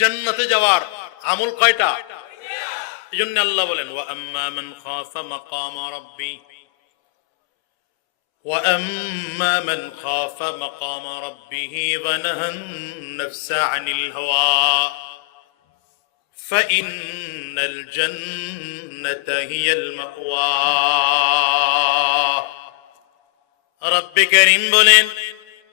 জান্নাতে যাওয়ার আমল কয়টা এই জন্য আল্লাহ বলেন ওয়া আম্মা মান খাফা মাকাম রাব্বি وأما من خاف مقام ربه ونهى النفس عن الهوى فإن الجنة هي المأوى رب كريم বলেন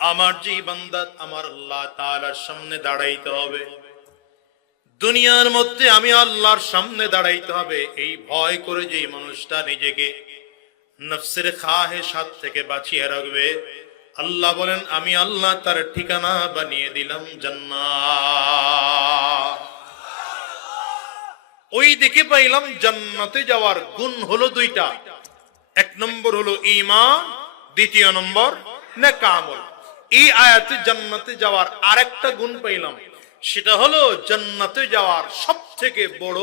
আমার যে বান্দা আমার আল্লাহ তাআলার সামনে দাঁড়াইতে হবে দুনিয়ার মধ্যে আমি আল্লাহর সামনে দাঁড়াইতে হবে, এই ভয় করে যে মানুষটা নিজেকে নফসের খাহে সাত থেকে বাঁচিয়ে রাখবে। আল্লাহ বলেন, আমি আল্লাহ তার ঠিকানা বানিয়ে দিলাম ওই দিকে পাইলাম জান্নাতে যাওয়ার গুণ হলো দুইটা। এক নম্বর হলো ঈমান, দ্বিতীয় নম্বর নেকামল। এই আয়াতে জান্নাতে যাওয়ার আরেকটা গুণ পাইলাম। সেটা হলো জান্নাতে যাওয়ার সব থেকে বড়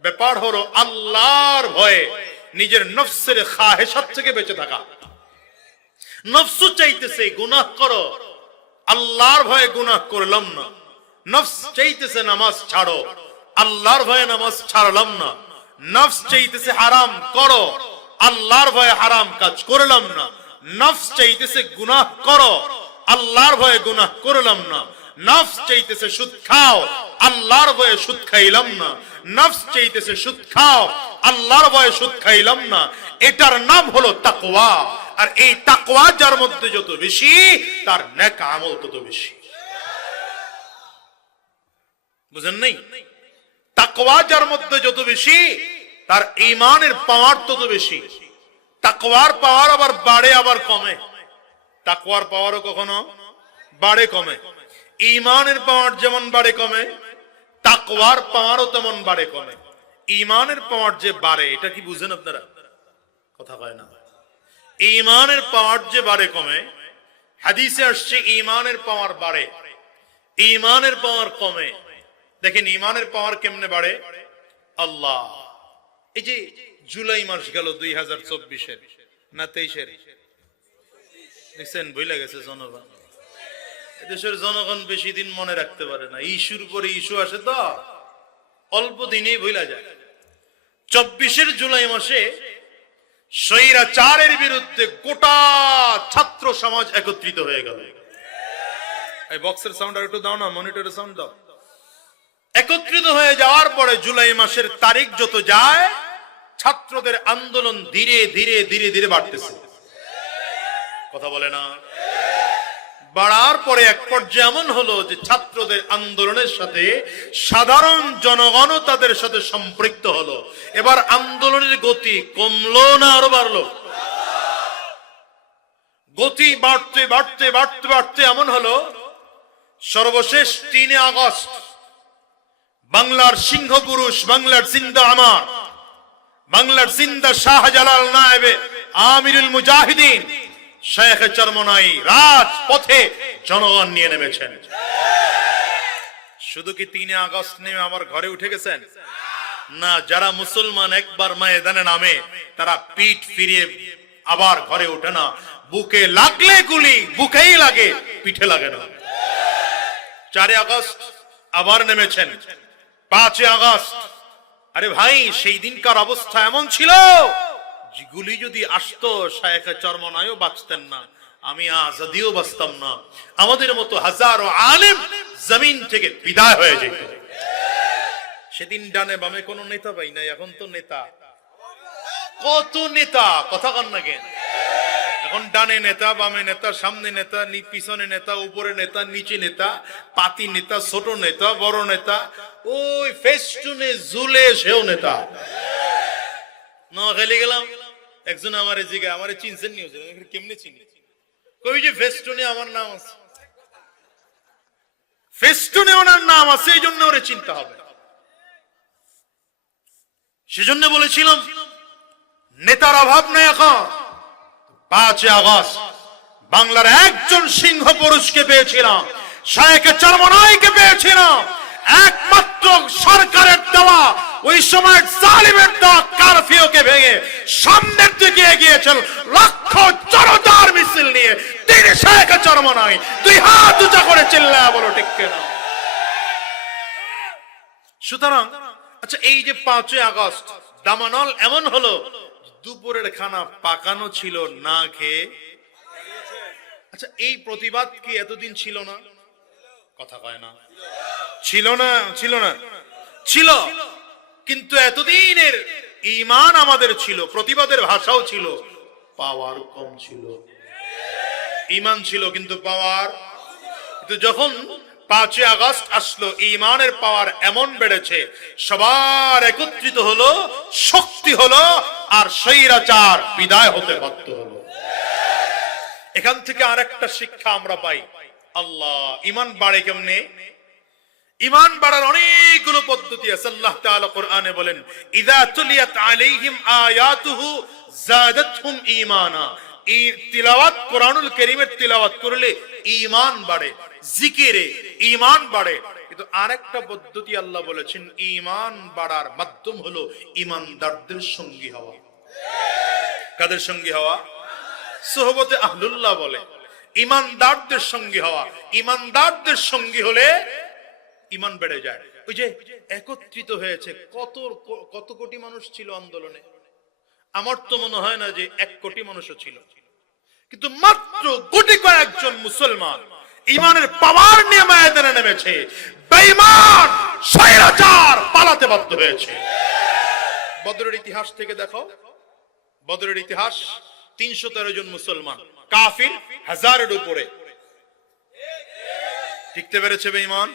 ব্যাপার হলো আল্লাহর ভয়ে নিজের নফসের খাহেসাত থেকে বেঁচে থাকা। নফসু চাইতেছে, গুনাহ করো। আল্লাহর ভয়ে গুনাহ করলাম না। নফস চাইতেছে নামাজ ছাড়ো। আল্লাহর ভয়ে নামাজ ছাড়লাম না। নফস চাইতেছে হারাম করো। আল্লাহর ভয়ে হারাম কাজ করলাম না। নফস চাইতেছে গুনাহ করো। আল্লাহর ভয়ে গুনাহ করলাম না। নফস চাইতেছে, সুদ খাও। আল্লাহর ভয়ে সুদ খাইলাম না। নফস চাইতেছে, সুদ খাও। আল্লাহর ভয়ে সুদ খাইলাম না। এটার নাম হলো তাকওয়া। আর এই তাকওয়া যার মধ্যে যত বেশি, তার নেক আমল তত বেশি। বুঝেন নাই? তাকওয়া যার মধ্যে যত বেশি, তার ইমানের পাওয়ার তত বেশি। তাকওয়ার পাওয়ার আবার বাড়ে, আবার কমে। তাকওয়ার পাওয়ারও কখনো বাড়ে, কমে। ইমানের পাওয়ার যেমন বাড়ে, কমে। তাকওয়ার পাওয়ারও তেমন বাড়ে, কমে। ইমানের পাওয়ার যে বাড়ে, এটা কি বুঝেন আপনারা? কথা কয় না। ইমানের পাওয়ার যে বাড়ে, কমে। হাদিসে আসছে, ইমানের পাওয়ার বাড়ে। ইমানের পাওয়ার কমে। দেখেন, ইমানের পাওয়ার কেমনে বাড়ে? আল্লাহ। এই যে জুলাই মাস গেল দুই হাজার চব্বিশের, না তেইশের? দেখছেন বইলা গেছে জনগণ। দেশের জনগণ বেশি দিন মনে রাখতে পারে না। ইস্যুর পরে ইস্যু আসে তো অল্প দিনেই ভুলা যায়। চব্বিশের জুলাই মাসে স্বৈরাচারের বিরুদ্ধে গোটা ছাত্র সমাজ একত্রিত হয়ে গেল। এই বক্সের সাউন্ড আর একটু দাও না মনিটরের সাউন্ড দাও। একত্রিত হয়ে যাওয়ার পরে জুলাই মাসের তারিখ যত যায় ছাত্রদের আন্দোলন ধীরে ধীরে ধীরে ধীরে বাড়তেছে। কথা বলে না। বাড়ার পরে এক পর্যায়ে এমন হলো যে ছাত্রদের আন্দোলনের সাথে সাধারণ জনগণও তাদের সাথে সম্পৃক্ত হলো। এবার আন্দোলনের গতি কমলো না আরও বাড়লো? গতি বাড়তে বাড়তে বাড়তে বাড়তে এমন হলো, সর্বশেষ তিনে আগস্ট, বাংলার সিংহ পুরুষ বাংলার জিন্দা আমার, বাংলার জিন্দা শাহজালাল নায়েবে, আমিরুল মুজাহিদিন শেখ চরমনাই রাজপথে জনগণ নিয়ে নেমেছেন। শুধু কি তিনে আগস্ট নেমে আমার ঘরে উঠে গেছেন? না, যারা মুসলমান একবার ময়দানে নামে, তারা পিঠ ফিরিয়ে আবার ঘরে ওঠে না। বুকে লাগলে গুলি, বুকেই লাগে, পিঠে লাগে না। চারে আগস্ট আবার নেমেছেন। পাঁচে আগস্ট, আরে ভাই, সেই দিনকার অবস্থা এমন ছিল গুলি যদি আসতো, শায়েখে চর্মনায়ও বাঁচতেন না। আমি আজাদিও বাঁচতাম না। আমাদের মতো হাজারো আলেম জমিন থেকে বিদায় হয়ে যেত। সেদিন ডানে বামে কোনো নেতা পাই নাই, এখন তো নেতা। কত নেতা? কথা কন না কেন? এখন ডানে নেতা, বামে নেতা, সামনে নেতা, নি- পিছনে নেতা, উপরে নেতা, নিচে নেতা, পাতি নেতা, ছোট নেতা, বড় নেতা, ওই ফেস্টুনে ঝুলে সেও নেতা। নোয়াখালী গেলাম। একজন আমার জিগা আমার চিনছেন নিউজ কেমনে চিনি? কই যে ফেস্টুনে আমার নাম আছে। ফেস্টুনে ওনার নাম আছে, এই জন্য ওরে চিন্তা হবে। সেজন্য বলেছিলাম, নেতার অভাব নেই এখন। পাঁচই আগস্ট, বাংলার একজন সিংহ পুরুষকে পেয়েছিলাম। শায়েকে চরমনাইকে পেয়েছিলাম। একমাত্র সরকারের দেওয়া ওই সময় জালিমের দেওয়া কারফিউকে ভেঙে সামনের দিকে এগিয়েছিল লক্ষ জনতার মিছিল নিয়ে তিনি শায়েকে চরমনাই দুই হাত উঁচা করে চিল্লা বলো, ঠিক কেনা? সুতরাং আচ্ছা এই যে পাঁচই আগস্ট, দামানল এমন হলো, দুপুরের খানা পাকানো ছিল না খেয়ে। আচ্ছা এই প্রতিবাদ কি এতদিন ছিল না? কথা কয় না। ছিল না ছিল না। ছিল। কিন্তু এতদিনের ইমান আমাদের ছিল, প্রতিবাদের ভাষাও ছিল। পাওয়ার কম ছিল। ইমান ছিল, কিন্তু পাওয়ার কিন্তু যখন পাঁচই আগস্ট আসলো ইমানের পাওয়ার এমন বেড়েছে, সবার একত্রিত হলো, শক্তি হলো, আর স্বৈরাচার বিদায় হতে বাধ্য হলো। এখান থেকে আরেকটা শিক্ষা আমরা পাই। আল্লাহ ইমান বাড়ে কেমনে? ইমান বাড়ার অনেকগুলো পদ্ধতি আছে। আল্লাহ তাআলা কোরআনে বলেন ইদা তুলিয়াত আলাইহিম আয়াতুহু জাদাতহুম ঈমানা। এই তিলাওয়াত, কোরআনুল কারীমের তিলাওয়াত করলে ঈমান বাড়ে, জিকিরে ঈমান বাড়ে। কিন্তু আরেকটা পদ্ধতি আল্লাহ বলেছেন, ঈমান বাড়ার মাধ্যম হলো ঈমানদারদের সঙ্গী হওয়া। কাদের সঙ্গী হওয়া? সোহবতে আহলুল্লাহ বলে ইমানদারদের সঙ্গী হওয়া। ইমানদারদের সঙ্গী হলে ইমান বেড়ে যায়। ওই যে একত্রিত হয়েছে, কত কত কোটি মানুষ ছিল আন্দোলনে? আমার তো মনে হয় না যে এক কোটি মানুষও ছিল। কিন্তু মাত্র কোটি কয়েকজন মুসলমান ইমানের পাওয়ার নিয়ে ময়দানে নেমেছে। বেঈমান, স্বৈরাচার পালাতে বাধ্য হয়েছে। বদরের ইতিহাস থেকে দেখো। বদরের ইতিহাস, তিনশো তেরো জন মুসলমান, কাফির হাজারের উপরে। টিকতে পেরেছে বেঈমান?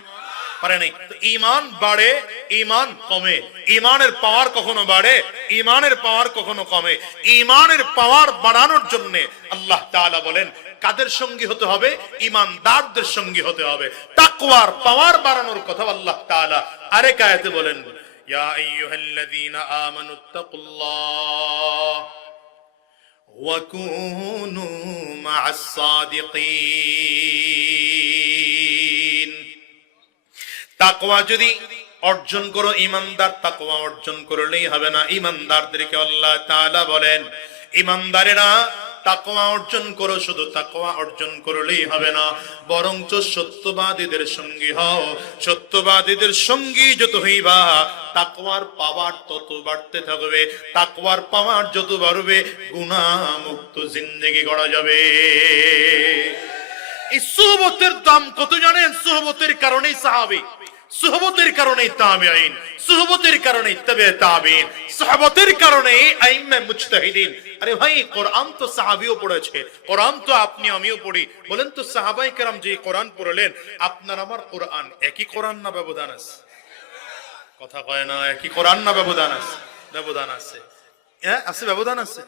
পারে নাই তো ইমান বাড়ে ইমান কমে। ইমানের পাওয়ার কখনো বাড়ে ইমানের পাওয়ার কখনো কমে। ইমানের পাওয়ার বাড়ানোর জন্য আল্লাহ তাআলা বলেন, কাদের সঙ্গী হতে হবে? ইমানদারদের সঙ্গী হতে হবে। তাকুয়ার পাওয়ার বাড়ানোর কথা আল্লাহ তাআলা আরেক আয়াতে বলেন وكونوا مع الصادقين তাকওয়া যদি অর্জন করো, ইমানদার তাকওয়া অর্জন করলেই হবে না। ইমানদারদেরকে আল্লাহ তাআলা বলেন, ইমানদারেরা তাকওয়া অর্জন করো, শুধু তাকওয়া অর্জন করলেই হবে না, বরঞ্চ সত্যবাদীদের সঙ্গী হও। সত্যবাদীদের সঙ্গী যত হইবা, তাকওয়ার পাওয়ার তত বাড়তে থাকবে, তাকওয়ার পাওয়ার যত বাড়বে, গুনাহমুক্ত জিন্দেগি গড়া যাবে। এই সুহবতের দাম কত জানেন? সুহবতের কারণেই সাহাবী সুহবতের কারণেই তাবিঈন সুহবতের কারণেই তবে তাবিঈন সাহাবতের কারণেই আইম্মে মুজতাহিদিন। আরে ভাই, কোরআন তো সাহাবীও পড়েছে। কোরআন তো আপনি, আমিও পড়ি। বলেন তো সাহাবাই কেরাম যে কোরআন পড়লেন, আপনার আমার কোরআন, একই কোরআন না ব্যবধান আছে? কথা কয় না, একই কোরআন না ব্যবধান আছে? ব্যবধান আছে। হ্যাঁ আছে, ব্যবধান আছে?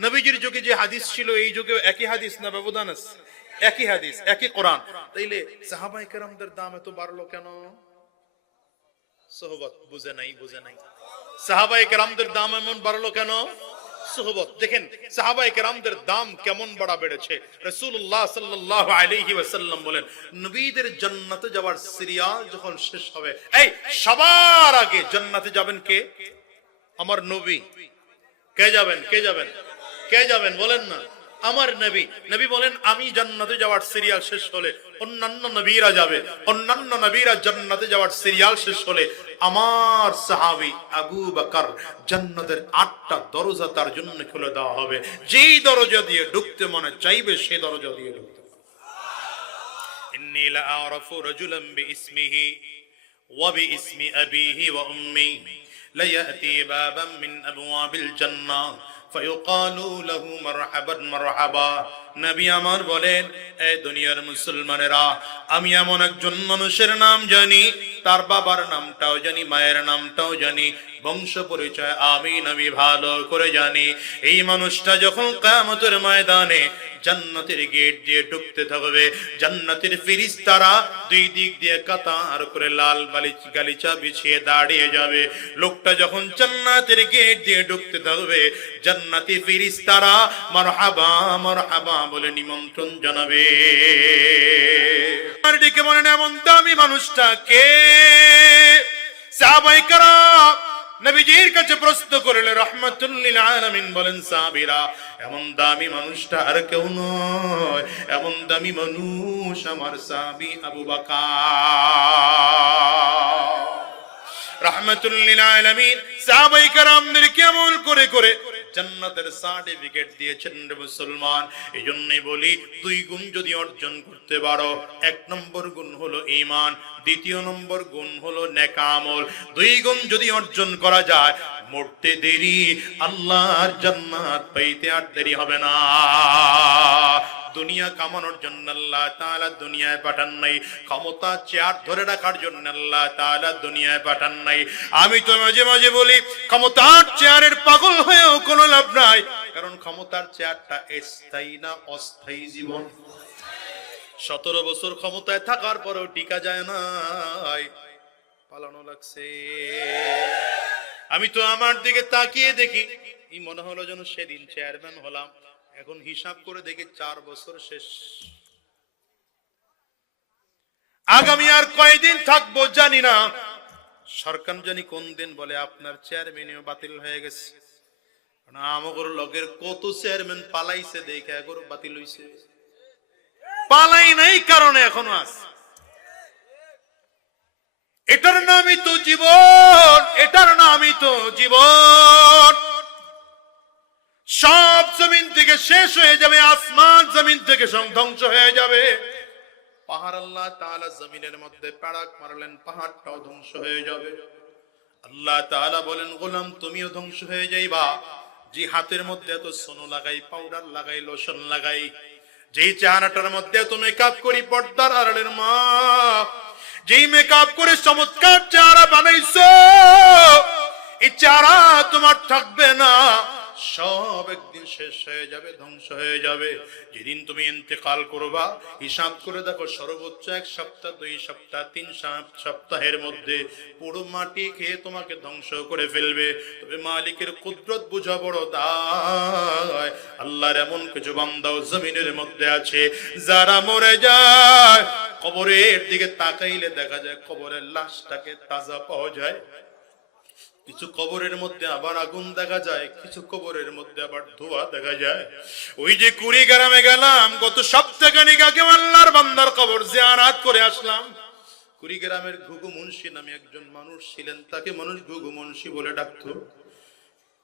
নবীজির যুগে যে হাদিস ছিল, এই যুগে একই হাদিস না, ব্যবধান আছে? একই হাদিস, একই কোরআন। তাইলে সাহাবাই কেরামদের দাম এত বাড়লো কেন? সোহবত বুঝে নাই বুঝে নাই। সাহাবাই কেরামদের দাম এমন বাড়লো কেন? সোহবত, দেখেন সাহাবাই কেরামদের দাম কেমন বাড়া বেড়েছে? রসুল্লাহ সাল্লাহ বলেন, নবীদের জান্নাতে যাওয়ার সিরিয়াল যখন শেষ হবে, এই, সবার আগে জান্নাতে যাবেন কে? আমার নবী। কে যাবেন কে যাবেন? কে যাবেন বলেন না আমার নবী নবী বলেন আমি জান্নাতে যাওয়ার সিরিয়াল শেষ হলে অন্যান্য নবীরা যাবে অন্যান্য নবীরা জান্নাতে যাওয়ার সিরিয়াল শেষ হলে আমার সাহাবী আবু বকর জান্নাতের আটটা দরজা তার জন্য খুলে দেওয়া হবে যেই দরজা দিয়ে ঢুকতে মনে চাইবে সেই দরজা দিয়ে ঢুকতে إني لأعرف رجلا باسمه وباسم أبيه وأمي ليأتي بابا من أبواب الجنة فيقال له مرحبا مرحبا. নবী আমার বলেন এই দুনিয়ার মুসলমানেরা, আমি এমন একজন মানুষের নাম জানি, তার বাবার নামটাও জানি, মায়ের নামটাও জানি, বংশ পরিচয় আমি নবী ভালো করে জানি। এই মানুষটা যখন কামতের ময়দানে জান্নাতের গেট দিয়ে ঢুকতে থাকবে, জান্নাতের ফিরিস্তারা দুই দিক দিয়ে কাতার করে লাল বালিচ গালিচা বিছিয়ে দাঁড়িয়ে যাবে। লোকটা যখন জান্নাতের গেট দিয়ে ঢুকতে থাকবে, জান্নাতি ফিরিস্তারা, মারহাবা মারহাবা বলে নিমন্ত্রণ জানাবে। ডেকে বলেন এমন দামি মানুষটা কে সাহাবাই নবীজির কাছে করলে রহমতুল্লিল বলেন এমন দামি মানুষটা আর কেউ নয়। এমন দামি মানুষ আমার আবু রাহমাতুল্লিল কেমন করে করে জান্নাতের সার্টিফিকেট দিয়েছেন মুসলমান। এই বলি, দুই গুণ যদি অর্জন করতে পারো, এক নম্বর গুণ হলো ঈমান দ্বিতীয় নম্বর গুণ হলো নেকামল। দুই গুণ যদি অর্জন করা যায়, মরতে দেরি, আল্লাহর জান্নাত পাইতে আর দেরি হবে না। দুনিয়া কামানোর জন্য আল্লাহ তাআলা দুনিয়ায় পাঠান নাই। ক্ষমতা, চেয়ার ধরে রাখার জন্য আল্লাহ তাআলা দুনিয়ায় পাঠান নাই। আমি তো মাঝে মাঝে বলি, ক্ষমতার চেয়ারের পাগল হয়েও কোনো লাভ নাই। কারণ ক্ষমতার চেয়ারটা স্থায়ী না অস্থায়ী জীবন? সতেরো বছর ক্ষমতায় থাকার পরেও টিকা যায় না পালানো লাগছে। আমি তো আমার দিকে তাকিয়ে দেখি, এই মনে হলো যেন সেদিন চেয়ারম্যান হলাম। এখন হিসাব করে দেখি চার বছর শেষ। আগামী আর কয়দিন থাকব জানি না। সরকার জানি কোন দিন বলে আপনার চেয়ারম্যানও বাতিল হয়ে গেছে। আমাগর লগের কত চেয়ারম্যান পালাইছে দেখে এগোর বাতিল হইছে। পালাই নাই কারণে এখনও আছে। এটার নামই তো জীবন, এটার নামই তো জীবন। সব জমিন থেকে শেষ হয়ে যাবে, আসমান জমিন থেকে ধ্বংস হয়ে যাবে। পাহাড় আল্লাহ তাআলা জমিনের মধ্যে পাড়াক মারলেন, পাহাড়টাও ধ্বংস হয়ে যাবে। আল্লাহ তাআলা বলেন, গোলাম, তুমিও ধ্বংস হয়ে যাইবা। যে হাতের মধ্যে এত সোনো লাগাই, পাউডার লাগাই, লোশন লাগাই যেই চেহারাটার মধ্যে তুমি মেকআপ করি, পর্দার আড়ালের মা। যেই মেকআপ করে চমৎকার চেহারা বানাইছো, এই চেহারা তোমার থাকবে না। সব একদিন শেষ হয়ে যাবে, ধ্বংস হয়ে যাবে। যেদিন তুমি ইন্তেকাল করবা, হিসাব করে দেখো সর্বোচ্চ এক সপ্তাহ, দুই সপ্তাহ, তিন সপ্তাহের মধ্যে পুরো মাটি খেয়ে তোমাকে ধ্বংস করে ফেলবে। তবে মালিকের কুদরত বুঝা বড় দায়। আল্লাহর এমন কিছু বান্দাও জমিনের মধ্যে আছে, যারা মরে যায়। কবরের দিকে তাকাইলে দেখা যায় কবরের লাশটাকে তাজা পাওয়া যায়। কিছু কবরের মধ্যে আবার আগুন দেখা যায়, কিছু কবরের মধ্যে আবার ধোয়া দেখা যায়। ওই যে কুড়ি গ্রামে গেলাম, গত সপ্তাহখানিক আল্লাহর বান্দার কবর জিয়ারাত করে আসলাম। কুড়ি গ্রামের ঘুঘু নামে একজন মানুষ ছিলেন, তাকে মানুষ ঘুঘু মুন্সি বলে ডাকতো।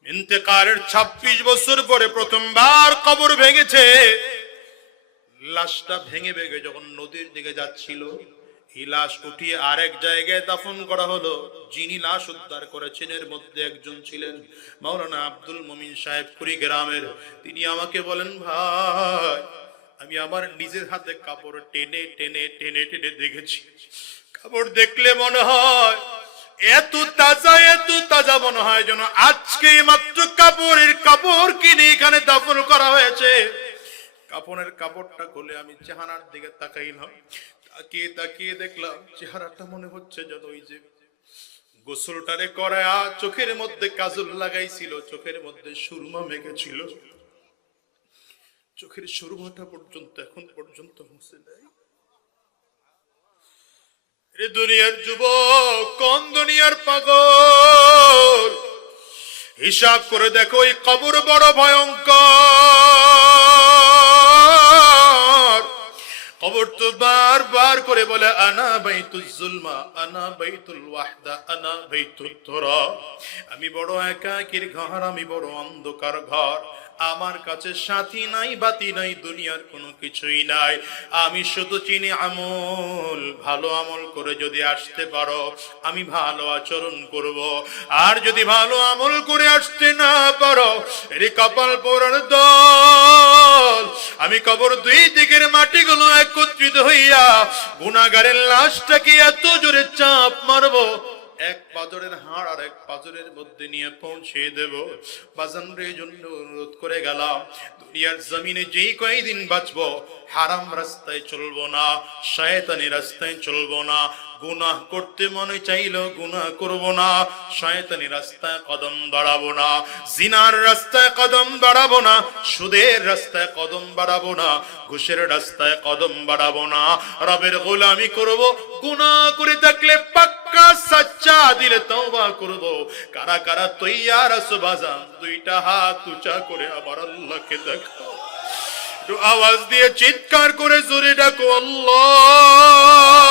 ইন্তেকারের ছাব্বিশ বছর পরে প্রথমবার কবর ভেঙেছে। লাশটা ভেঙে ভেঙে যখন নদীর দিকে যাচ্ছিল এই লাশ উঠিয়ে আরেক জায়গায় দাফন করা হলো। যিনি লাশ উদ্ধার করেছেন, এর মধ্যে একজন ছিলেন মাওলানা আব্দুল মমিন সাহেব কুড়িগ্রামের তিনি আমাকে বলেন, ভাই, আমি আমার নিজের হাতে কাপড় টেনে টেনে টেনে টেনে দেখেছি। কাপড় দেখলে মনে হয় এত তাজা এত তাজা মনে হয় যেন আজকে মাত্র কাপড়ের কাপড় কিনে এখানে দাফন করা হয়েছে। কাপড়ের কাপড়টা খুলে আমি চেহারার দিকে তাকাইলাম। তাকিয়ে তাকিয়ে দেখলাম চেহারাটা মনে হচ্ছে যেন ওই যে গোসলটারে করায়া চোখের মধ্যে কাজল লাগাইছিল, চোখের মধ্যে সুরমা মেখেছিল। চোখের সুরমাটা পর্যন্ত, এখন পর্যন্ত মুছে নাই। রে দুনিয়ার যুবক, কোন দুনিয়ার পাগল? হিসাব করে দেখো, এই কবর বড় ভয়ঙ্কর। কবর তো বারবার করে বলে, আনা বাইতুল জুলমা, আনা বাইতুল ওয়াহদা, আনা বাইতুল তোরা। আমি বড় একাকির ঘর, আমি বড় অন্ধকার ঘর। আমার কাছে সাথী নাই, বাতি নাই, দুনিয়ার কোনো কিছুই নাই। আমি শুধু চিনি আমল, ভালো আমল করে যদি আসতে পারো, আমি ভালো আচরণ করব। আর যদি ভালো আমল করে আসতে না পারো, এর কপাল পোড়ার দল। আমি কবর দুই দিকের মাটিগুলো একত্রিত হইয়া গুনাগারের লাশটাকে এত জোরে চাপ মারবো এক পাজরের হাড় আর এক পাজরের মধ্যে নিয়ে পৌঁছে দেব। বাজানরে জন্য অনুরোধ করে গেলাম, দুনিয়ার জমিনে যেই কয়েকদিন বাঁচবো, হারাম রাস্তায় চলবো না, শয়তানি রাস্তায় চলবো না। গুনাহ করতে মনে চাইলেও গুনাহ করব না। শয়তানি রাস্তায় কদম বাড়াবো না। জিনার রাস্তায় কদম বাড়াবো না। সুদের রাস্তায় কদম বাড়াবো না। ঘুষের রাস্তায় কদম বাড়াবো না। রবের গোলামি করব। গুনাহ করে থাকলে পাক্কা সাচ্চা দিলে তওবা করব। কারা কারা তৈয়ার আছো বাজান? দুইটা হাত উঁচা করে আবার আল্লাহকে দেখো। আওয়াজ দিয়ে চিৎকার করে জোরে ডাকো, আল্লাহ।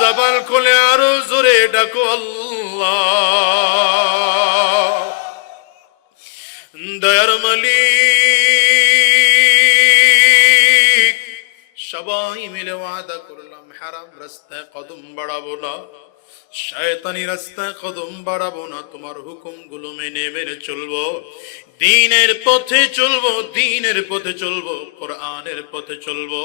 জবান খুলে আরও জোরে ডাকো দয়ার মালিক। সবাই মিলে ওয়াদা করলাম, হারাম রাস্তায় কদম বাড়াবো না। শয়তানি রাস্তায় কদম বাড়াবো না, তোমার হুকুমগুলো মেনে মেনে চলবো। দিনের পথে চলবো, দিনের পথে চলবো, কোরআনের পথে চলবো।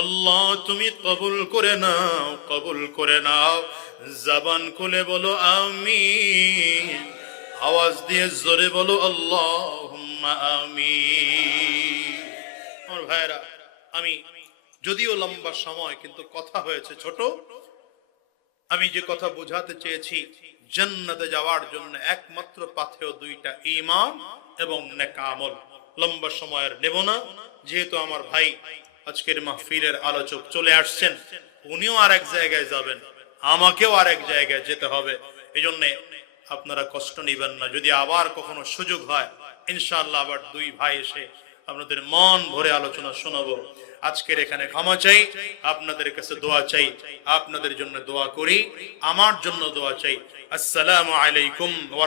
আল্লাহ, তুমি কবুল করে নাও, কবুল করে নাও। জবান খুলে বলো আমি আওয়াজ দিয়ে জোরে বলো আল্লাহ আমি ভাইরা আমি যদিও লম্বা সময়, কিন্তু কথা হয়েছে ছোট। আমি যে কথা বোঝাতে চেয়েছি, জান্নাতে যাওয়ার জন্য একমাত্র পাথেয় দুইটা ঈমান এবং নেকামল লম্বা সময়ের নেব না, যেহেতু আমার ভাই আজকের মাহফিলের আলোচক চলে আসছেন। উনিও আর এক জায়গায় যাবেন। আমাকেও আর এক জায়গায় যেতে হবে। এই জন্যে আপনারা কষ্ট নিবেন না। যদি আবার কখনো সুযোগ হয়, ইনশাআল্লাহ আবার দুই ভাই এসে আপনাদের মন ভরে আলোচনা শোনাবো। আজকের এখানে ক্ষমা চাই। আপনাদের কাছে দোয়া চাই। আপনাদের জন্য দোয়া করি। আমার জন্য দোয়া চাই। আসসালামু আলাইকুম ওয়া